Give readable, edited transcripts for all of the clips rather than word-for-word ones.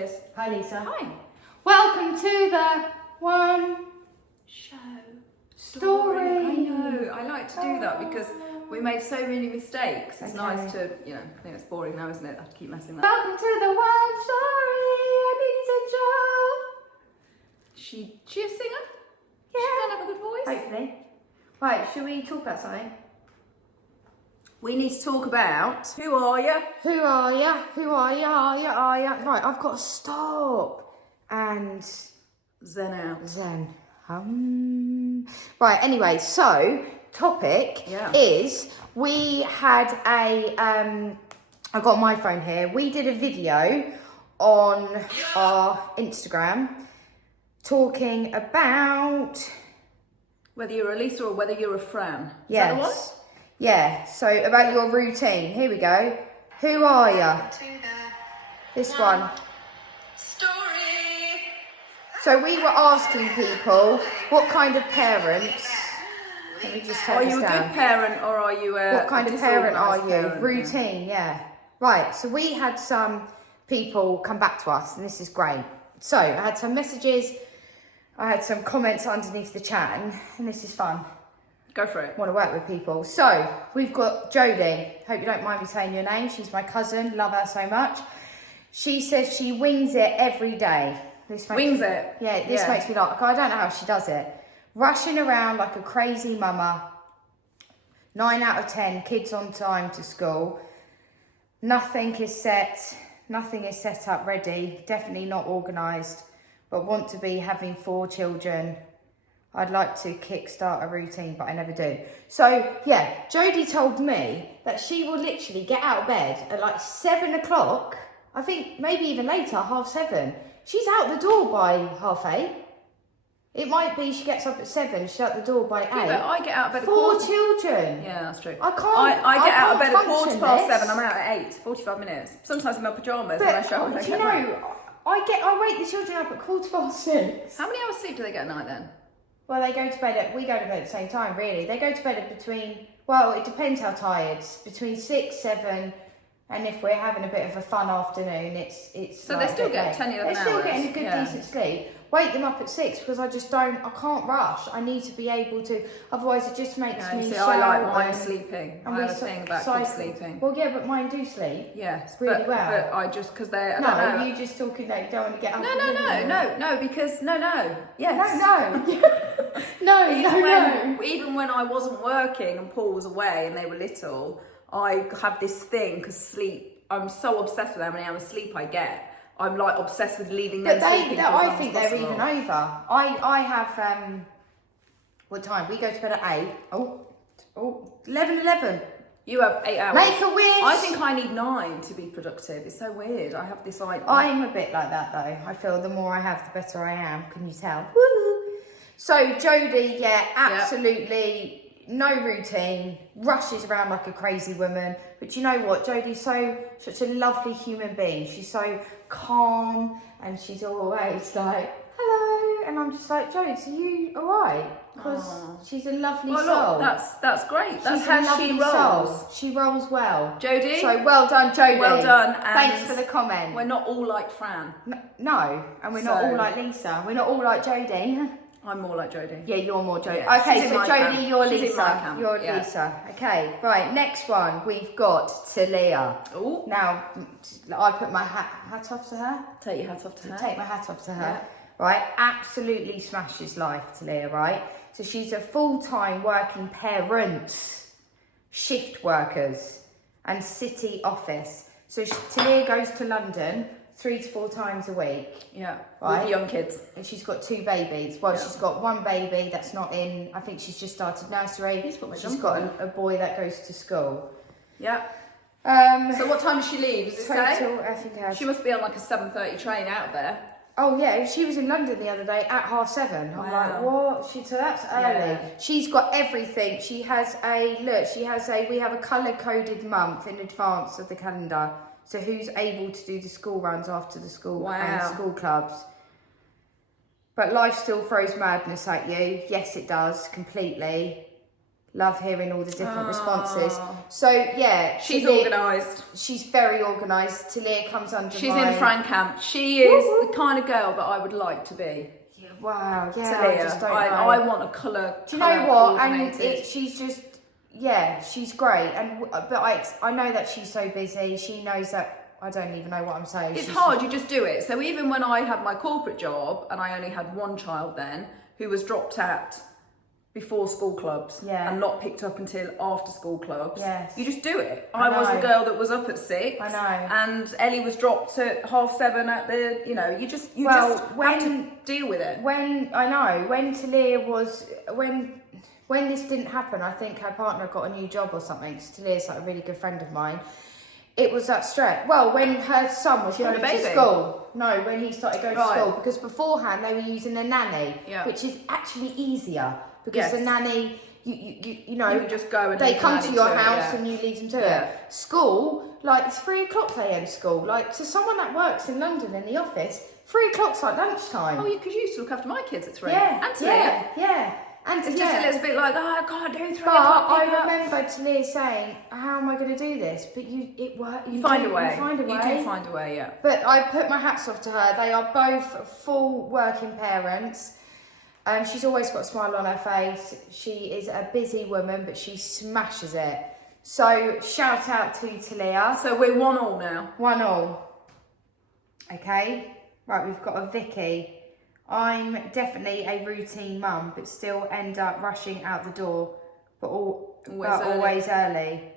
Cheers. Hi, Lisa. Hi. Welcome to the One Show. Story. I know. I like to do that because we made so many mistakes. It's Okay. nice to, I think it's boring now, isn't it? I have to keep messing that. Welcome to the One Story. She a singer? Yeah. She can have a good voice. Hopefully. Right, should we talk about something? We need to talk about who are you? Who are ya? Who are ya? Are ya? Right, I've got to stop and Zen out. Zen. Right, anyway, so topic is we had I've got my phone here. We did a video on our Instagram talking about Whether you're a Lisa or whether you're a Fran. Is yes. that the one? Yeah, so about your routine. Here we go. Who are ya? This one. Story. So we were asking people what kind of parents. Let me just Are take this you a down. good parent or are you a What kind of parent are you? disorganised parent? Routine, yeah. Right, so we had some people come back to us, and this is great. So I had some messages, I had some comments underneath the chat, and this is fun. Go for it. Want to work with people. So we've got Jodie. Hope you don't mind me saying your name. She's my cousin. Love her so much. She says she wings it every day. This makes Yeah, this makes me laugh. I don't know how she does it. Rushing around like a crazy mama. 9 out of 10 kids on time to school. Nothing is set up ready. Definitely not organised. But want to be having 4 children. I'd like to kickstart a routine, but I never do. So, yeah, Jodie told me that she will literally get out of bed at like 7 o'clock. I think maybe even later, 7:30. She's out the door by 7:30. It might be she gets up at 7, she's out the door by 8. Yeah, but I get out of bed at 4 children. Yeah, that's true. I can't. I get out of bed at function 7:15. this. I'm out at 8, 45 minutes. Sometimes in my pajamas But and I shower. do you know, I wake the children up at 6:15. How many hours sleep do they get at night then? Well, we go to bed at the same time, really. They go to bed at between, well, it depends how tired. Between 6, 7, and if we're having a bit of a fun afternoon, it's So like they still a bit get late. 10, 11 They're still hours, getting a good, yeah. decent sleep. Wake them up at 6 because I can't rush. I need to be able to, otherwise it just makes Yeah, me see, shout I like mine and- sleeping. and I we have a thing about cycle. kids sleeping. Well, yeah, but mine do sleep. Yes, really well. But I just, because they're, I No, don't know. you just talking that you don't want to get up. No, because, yes. No. Even when I wasn't working and Paul was away and they were little, I have this thing, because sleep, I'm so obsessed with how many hours sleep I get. I'm like obsessed with leaving them But sleeping for as long I as think they're possible. even over. I have, what time? We go to bed at 8. Oh, 11. You have 8 hours. Make a wish. I think I need 9 to be productive. It's so weird. I have this like... I'm a bit like that though. I feel the more I have, the better I am. Can you tell? Woo! So Jodie, absolutely no routine, rushes around like a crazy woman. But you know what? Jodie's such a lovely human being. She's so calm and she's always like, hello. And I'm just like, Jodie, are you alright? Because she's a lovely soul. Look, that's great. That's She's how a she lovely rolls. soul. She rolls well. Jodie? So well done, Jodie. Well done. Thanks and for the comment. We're not all like Fran. No, and we're not all like Lisa. We're not all like Jodie. I'm more like Jodie. Yeah, you're more Jodie. Yeah, Okay, she's in so my Jodie, camp. you're She's in my Lisa. camp, You're yeah. Lisa. Okay, right. Next one, we've got Talia. Ooh. Now, I put my hat off to her. Take your hat off to her. Take my hat off to her. Yeah. Right, absolutely smashes life, Talia. Right, so she's a full-time working parent, shift workers, and city office. So Talia goes to London 3 to 4 times a week. Yeah, Right. with young kids. And she's got 2 babies. Well, Yeah. she's got 1 baby that's not in, I think she's just started nursery. He's got my She's jumper got on. a boy that goes to school. Yeah. So So what time does she leave? Does it say? total, I think She must be on like a 7:30 train out of there. oh yeah, she was in London the other day at 7:30. I'm like, what? So that's early. Yeah. She's got everything. She has we have a colour-coded month in advance of the calendar. So who's able to do the school runs after the school and school clubs? But life still throws madness at you. Yes, it does, completely. Love hearing all the different responses. So yeah, she's organised. She's very organised. Talia comes under. She's in Fran camp. She is the kind of girl that I would like to be. Yeah, wow. Yeah. Talia. I just don't know. I want a colour. Do you know what? And she's just. Yeah, she's great, but I know that she's so busy. She knows that I don't even know what I'm saying. It's hard. You just do it. So even when I had my corporate job, and I only had one child then, who was dropped at before school clubs and not picked up until after school clubs. Yes. You just do it. I was the girl that was up at 6. I know. And Ellie was dropped at 7:30 at the, you just have to deal with it. When Talia was, when this didn't happen, I think her partner got a new job or something, because Talia's like a really good friend of mine. It was that stress. Well, when her son was going to school. No, when he started going to school. Because beforehand they were using a nanny, which is actually easier. Because the nanny, you know, you can just go and they come to your house and you lead them to it. School, like it's 3:00 they end school. Like to someone that works in London in the office, 3:00's like lunchtime. Oh, because you used to look after my kids at 3. Yeah, and Talia. yeah. And it's just a little bit like, I can't do 3 But o'clock. I remember Talia saying, how am I going to do this? But it worked. You find a way. You find a way. You do find a way, yeah. But I put my hats off to her. They are both full working parents. She's always got a smile on her face. She is a busy woman, but she smashes it. So shout out to Talia. So we're 1-1 now. 1-1. Okay. Right, we've got a Vicky. I'm definitely a routine mum, but still end up rushing out the door, but always early.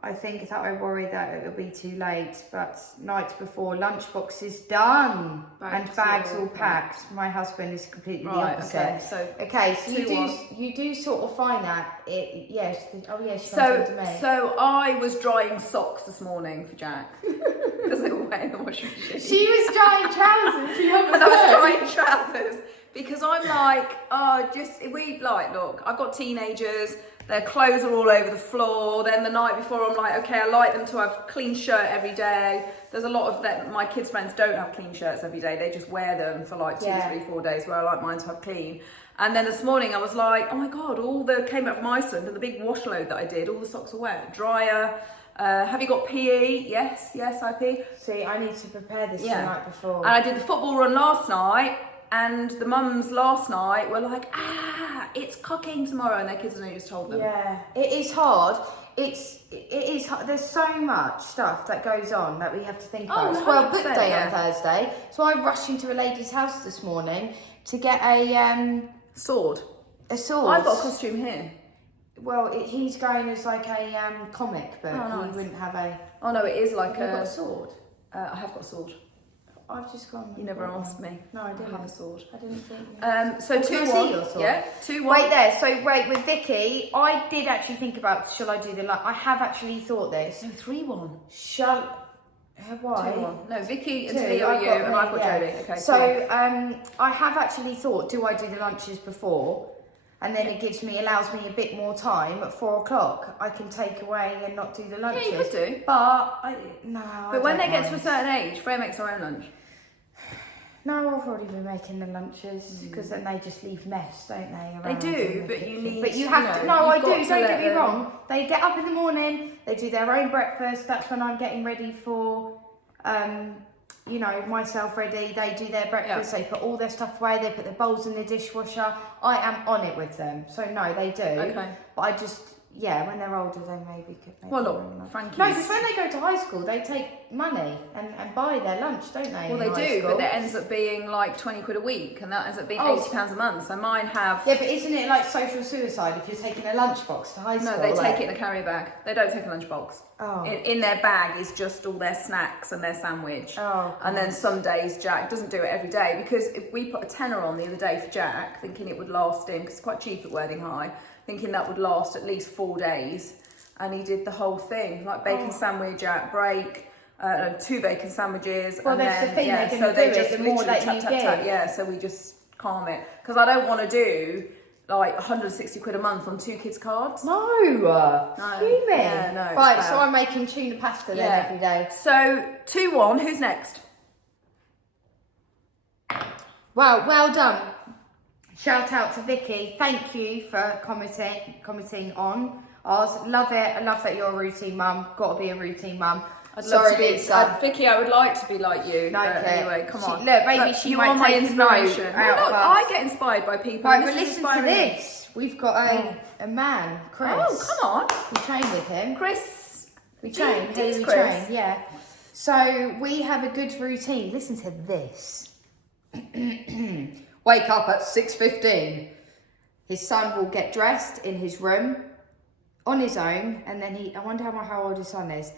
I think that I worry that it will be too late, but night before, lunchbox is done and bags all packed. My husband is completely the opposite. Okay, so you do sort of find that she comes to me. So I was drying socks this morning for Jack because they were wet in the washing machine. She was drying trousers. And I was drying trousers because I'm like, look, I've got teenagers. Their clothes are all over the floor. Then the night before, I'm like, okay, I like them to have a clean shirt every day. There's a lot of that. My kids' friends don't have clean shirts every day. They just wear them for like 2, 3, 4 days, where I like mine to have clean. And then this morning I was like, oh my God, came back from Iceland and the big wash load that I did, all the socks are wet. Dryer. Have you got PE? Yes, I pee. See, I need to prepare this the night before. And I did the football run last night. And the mums last night were like, it's cooking tomorrow, and their kids only just told them. Yeah, it is hard. It is hard. There's so much stuff that goes on that we have to think about. It's World Book Day on Thursday, so I rushed into a lady's house this morning to get a sword. A sword. I've got a costume here. Well, he's going as like a comic book. Oh, nice. He wouldn't have a. Oh no, it is like You've got a sword. I have got a sword. I've just gone. You never asked me. No, I didn't have a sword. I didn't think. So 2-1. Yeah, 2-1. Wait, with Vicky, I did actually think about shall I do the I have actually thought this. No, 3-1. Why? 2-1. No, Vicky and Talia are you, and I've got Jodie. Okay. So I have actually thought, do I do the lunches before? And then it allows me a bit more time at 4 o'clock. I can take away and not do the lunches. Yeah, you could do. But when they get to a certain age, Freya makes her own lunch. No, I've already been making the lunches because then they just leave mess, don't they? They do, but you need. But you have to. No, I do. Don't get me wrong. They get up in the morning. They do their own breakfast. That's when I'm getting ready for, myself ready. They do their breakfast. They put all their stuff away. They put their bowls in the dishwasher. I am on it with them. So no, they do. Okay. But I just. Yeah, when they're older, they maybe could make Frankie's... No, because when they go to high school, they take money and buy their lunch, don't they? Well, they do, but that ends up being like 20 quid a week, and that ends up being £80 a month. So mine have... Yeah, but isn't it like social suicide if you're taking a lunchbox to high school? No, they take it in a carrier bag. They don't take a lunchbox. Oh. In their bag is just all their snacks and their sandwich. Oh, and then some days Jack doesn't do it every day, because if we put a tenner on the other day for Jack, thinking it would last him, because it's quite cheap at Worthing High, thinking that would last at least 4 days. And he did the whole thing, like bacon sandwich at break, 2 bacon sandwiches. Well, and that's then, the thing, they're going to do it, the more that you give. Yeah, so we just calm it. Because I don't want to do like 160 quid a month on 2 kids' cards. No. Fuming. Yeah, no. Right, so I'm making tuna pasta then every day. So 2-1, who's next? Wow, well done. Shout out to Vicky. Thank you for commenting on Ours, love it. I love that you're a routine mum. Got to be a routine mum. I'd love to be, Vicky, I would like to be like you. No, but anyway, come on. Look, maybe she you might are my take inspiration. Well, look, I get inspired by people. Right, but listen to this. We've got a man, Chris. Oh, come on. We train with him. Chris. We train. Dee's We Chris. train, yeah. So we have a good routine. Listen to this. Wake up at 6:15. His son will get dressed in his room on his own, and then I wonder how old his son is.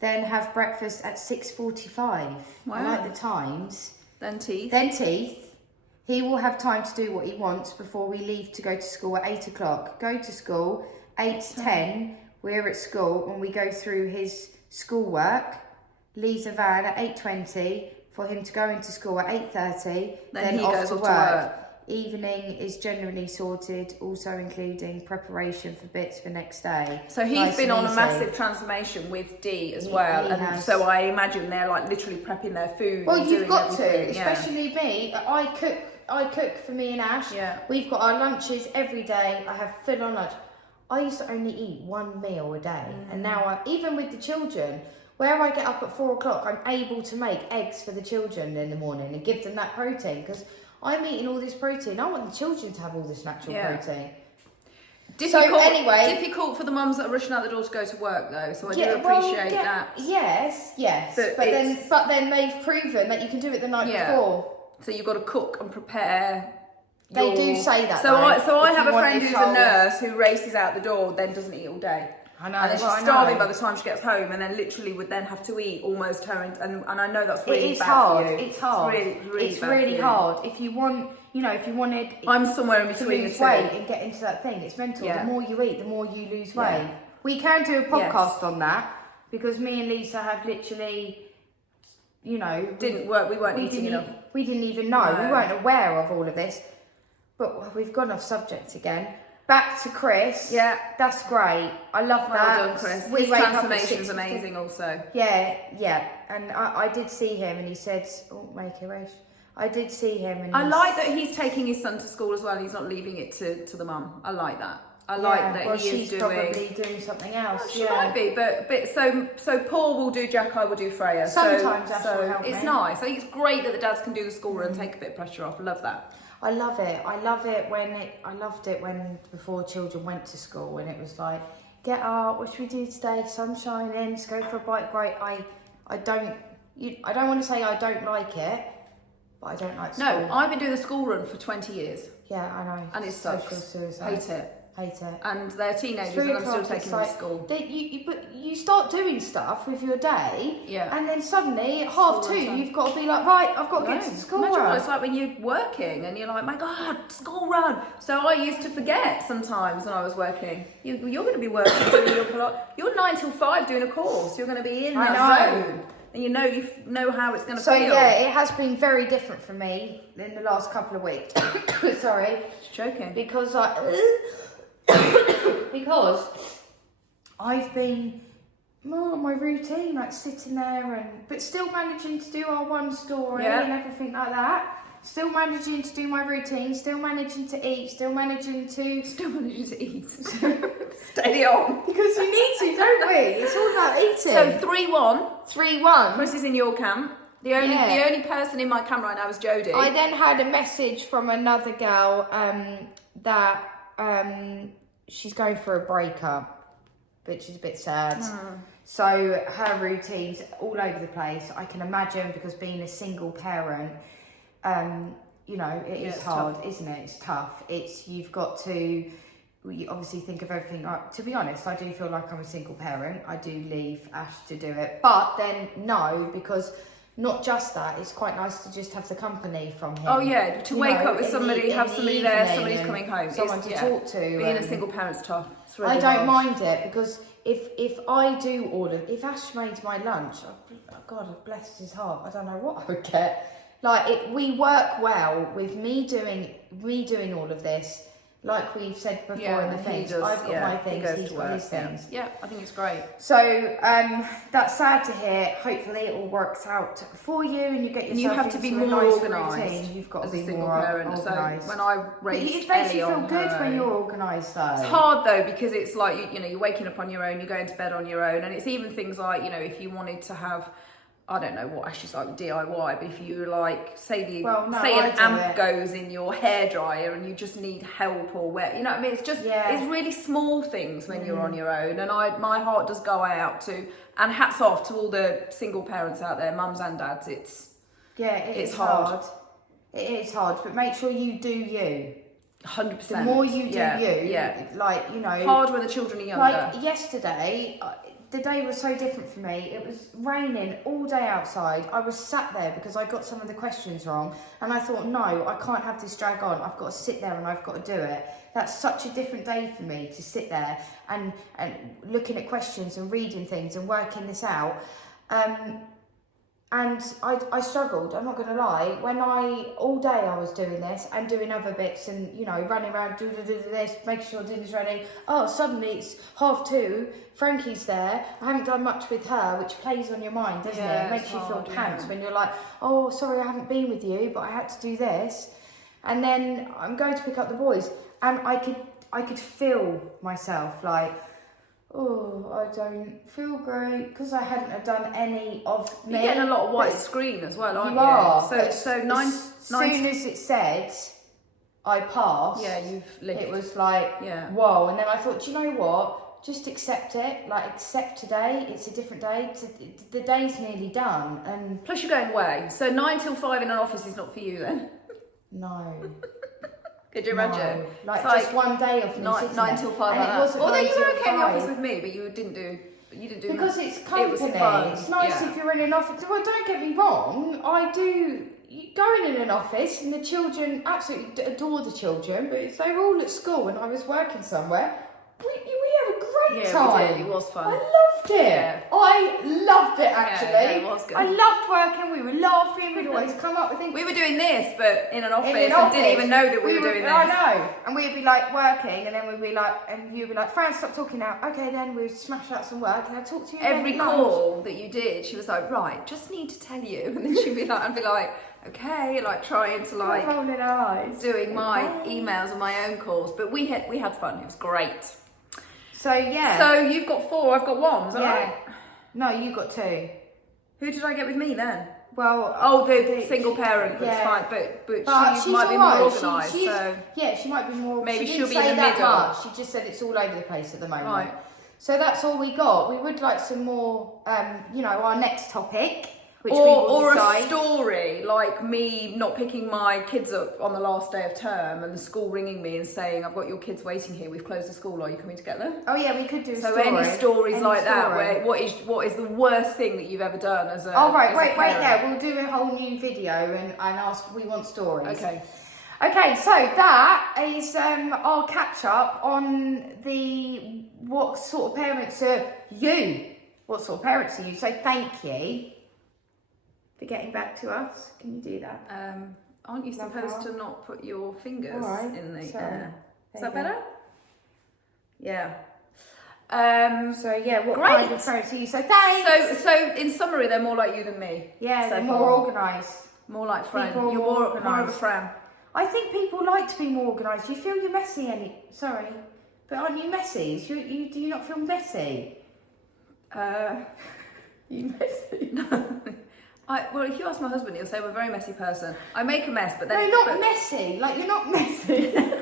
Then have breakfast at 6:45. Wow. I like the times. Then teeth. He will have time to do what he wants before we leave to go to school at 8 o'clock. Go to school, 8 to 10, we're at school and we go through his schoolwork. Leaves a van at 8:20 for him to go into school at 8:30. Then he off goes to off to work. Evening is generally sorted, also including preparation for bits for next day. So he's been on a massive transformation with Dee as well, and has. so I imagine they're like literally prepping their food. Well, and you've doing got everything. to, especially me. I cook for me and Ash. Yeah. We've got our lunches every day. I have full on lunch. I used to only eat one meal a day, and now even with the children, where I get up at 4 o'clock, I'm able to make eggs for the children in the morning and give them that protein because I'm eating all this protein. I want the children to have all this natural protein. Difficult for the mums that are rushing out the door to go to work though, so I do appreciate that. Yes, but then they've proven that you can do it the night before. So you've got to cook and prepare. They do say that. So I have a friend who's a nurse who races out the door, then doesn't eat all day. I know. And then she's starving by the time she gets home, and then literally would then have to eat almost her. And I know that's really bad for you. It's hard. It's really hard. If you want, if you wanted, I'm somewhere in between to lose weight and get into that thing. It's mental. Yeah. The more you eat, the more you lose weight. We can do a podcast on that because me and Lisa have literally, didn't work. We weren't eating enough. We didn't even know. No. We weren't aware of all of this. But we've gone off subject again. Back to Chris. Yeah. That's great. I love that. Well done, Chris. His transformation's amazing also. Yeah. And I did see him and he said, make a wish. I did see him and I like that he's taking his son to school as well. He's not leaving it to the mum. I like that. I like that he is she's probably doing something else. Well, she might be, but so Paul will do Jack, I will do Freya. Sometimes Ash will help it's me. nice. I think it's great that the dads can do the school run and take a bit of pressure off. I love that. I love it. I loved it when before children went to school and it was like, get up, what should we do today? Sun shining, let's go for a bike. Great. I don't want to say I don't like it, but I don't like school. No, I've been doing the school run for 20 years. Yeah, I know. And it sucks. Social suicide. Hate it. Hate it. And they're teenagers and I'm still taking them to school. But you start doing stuff with your day, and then suddenly at School 2:30 you've got to be like, right, I've got to get to the school Imagine run. what it's like when you're working and you're like, my God, school run. So I used to forget sometimes when I was working. You're going to be working. You're 9 till 5 doing a course. You're going to be in that zone. And you know how it's going to feel. So yeah, it has been very different for me in the last couple of weeks. Sorry. Just joking. Because I've been more on my routine, like sitting there but still managing to do our one story and everything like that. Still managing to do my routine, still managing to eat, still managing to eat. Steady on. Because you need to, don't we? It's all about eating. So 3-1. 3-1. Chris is in your camp. The only person in my camp right now is Jodie. I then had a message from another girl that she's going for a breakup, which is a bit sad. So her routine's all over the place. I can imagine because being a single parent, it is hard, tough. Isn't it? It's tough. You've got to obviously think of everything. To be honest, I do feel like I'm a single parent. I do leave Ash to do it, but then no, because not just that, it's quite nice to just have the company from him. Oh yeah, to wake up with somebody, have somebody there, somebody's coming home. Someone to talk to. Being a single parent's tough. It's really I don't hard. mind it because if I do order, if Ash made my lunch, God bless his heart, I don't know what I would get. We work well with me doing all of this. like we've said before in the he things, does, I've got my he things, goes he's to got work, his things. Yeah, I think it's great. So that's sad to hear. Hopefully it all works out for you and you get yourself You have to be into a more nice organised routine. You've got to as be a single more parent. organised. So when I But raised it makes Ellie you feel on good her when own, you're organised though. it's hard though, because it's like, you know, you're waking up on your own, you're going to bed on your own, and it's even things like, you know, if you wanted to have, I don't know what Ashley's like with DIY, but if you like, say an amp goes in your hairdryer and you just need help, or where, you know what I mean? It's just, it's really small things when you're on your own, and my heart does go out to, and hats off to all the single parents out there, mums and dads. It's hard. It is hard, but make sure you do you. 100%. The more you do like, you know. Hard when the children are younger. Like yesterday, the day was so different for me. It was raining all day outside. I was sat there because I got some of the questions wrong, and I thought, no, I can't have this drag on. I've got to sit there and I've got to do it. That's such a different day for me, to sit there and looking at questions and reading things and working this out. And I struggled, I'm not going to lie. All day I was doing this and doing other bits and, you know, running around, do this, making sure dinner's ready. Oh, suddenly it's 2:30, Frankie's there. I haven't done much with her, which plays on your mind, doesn't it? It makes you feel pants when you're like, oh, sorry, I haven't been with you, but I had to do this. And then I'm going to pick up the boys, and I could feel myself like, oh, I don't feel great because I hadn't done any of me. You're getting a lot of white screen as well, aren't you? You are. As soon as it said I passed, you've licked. It was like, whoa. And then I thought, do you know what? Just accept it. Like, accept today. It's a different day. The day's nearly done. And plus, you're going away. So 9 till 5 in an office is not for you then. No. Could you imagine? No. Like just one day of me 9 till 5. And it wasn't. Although you were okay in the office with me, but you didn't do. Because it's company. It's nice if you're in an office. Well, don't get me wrong. I do. Going in an office and the children absolutely adore the children, but if they were all at school and I was working somewhere, we had a great time. We did. It was fun. I loved it. Yeah. I loved it actually. Yeah, it was good. I loved working. We were laughing. We'd always come up with things. We were doing this, but in an office, and didn't even know that we were doing this. I know. And we'd be like working, and then we'd be like, and you'd be like, Fran, stop talking now. Okay, then we'd smash out some work, and I'd talk to you. Every call that you did, she was like, right, just need to tell you, and then she'd be like, I'd be like, okay, like trying to like rolling our eyes, doing my emails and my own calls, but we had fun. It was great. So yeah. So you've got 4, I've got 1. Is that right? No, you got 2. Who did I get with me then? Well, the single parent. That's fine, but she might be more organised. So yeah, she might be more. Maybe she she'll didn't be in say the middle. Much. She just said it's all over the place at the moment. Right. So that's all we got. We would like some more. Our next topic. Or a story, like me not picking my kids up on the last day of term and the school ringing me and saying, I've got your kids waiting here, we've closed the school, are you coming to get them? Oh yeah, we could do a story. So any stories like that, where what is the worst thing that you've ever done as a wait, yeah, we'll do a whole new video and ask, we want stories. Okay, so that is our catch up on what sort of parents are you? What sort of parents are you? So thank you for getting back to us. Can you do that? Aren't you supposed to not put your fingers in the air? Is that better? Yeah. What kind of parents are you? So thanks. So in summary, they're more like you than me. Yeah, they're more organised. More like Fran. You're more of a Fran. I think people like to be more organised. Do you feel you're messy? Sorry, but aren't you messy? Do you not feel messy? You messy? No. Well, if you ask my husband, he'll say I'm a very messy person. I make a mess, but then... No, not messy. Like, you're not messy. Don't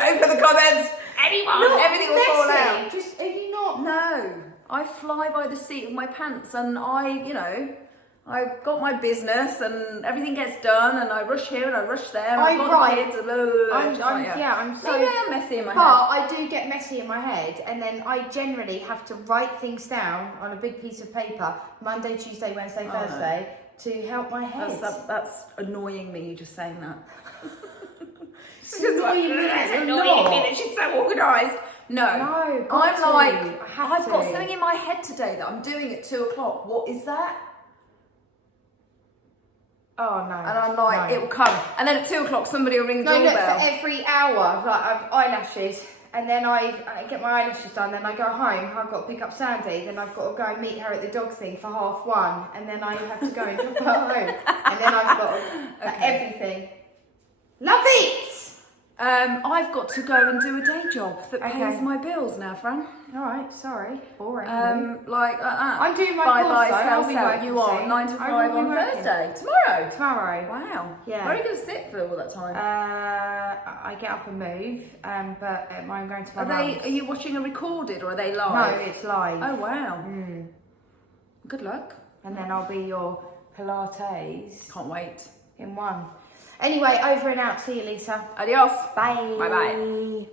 open the comments! Everything will fall out. Are you not? No. I fly by the seat of my pants, and I've got my business and everything gets done and I rush here and I rush there and I've got the kids and I'm so... Maybe I am messy in my head. But I do get messy in my head, and then I generally have to write things down on a big piece of paper, Monday, Tuesday, Wednesday, Thursday, to help my head. That's annoying me, just saying that. It's annoying me that she's so organised. No, I've got something in my head today that I'm doing at 2:00. What is that? Oh no. And I'm like, it will come. And then at 2 o'clock, somebody will ring the doorbell. No, look, for every hour, like I have eyelashes, and then I get my eyelashes done, then I go home, I've got to pick up Sandy, then I've got to go and meet her at the dog thing for 1:30, and then I have to go and drop her home, and then I've got everything. Love it! I've got to go and do a day job that pays my bills now, Fran. Alright, sorry, boring. I'm doing my buy, course, sell, I'll be sell. working You are soon. 9 to 5 I will on be working. Thursday. Tomorrow. Tomorrow. Wow. Yeah. Where are you going to sit for all that time? I get up and move, but I'm going to my mum's. Are you watching a recorded or are they live? No, it's live. Oh wow. Good luck. And then I'll be your Pilates. Can't wait. In one. Anyway, over and out. See you, Lisa. Adios. Bye. Bye bye.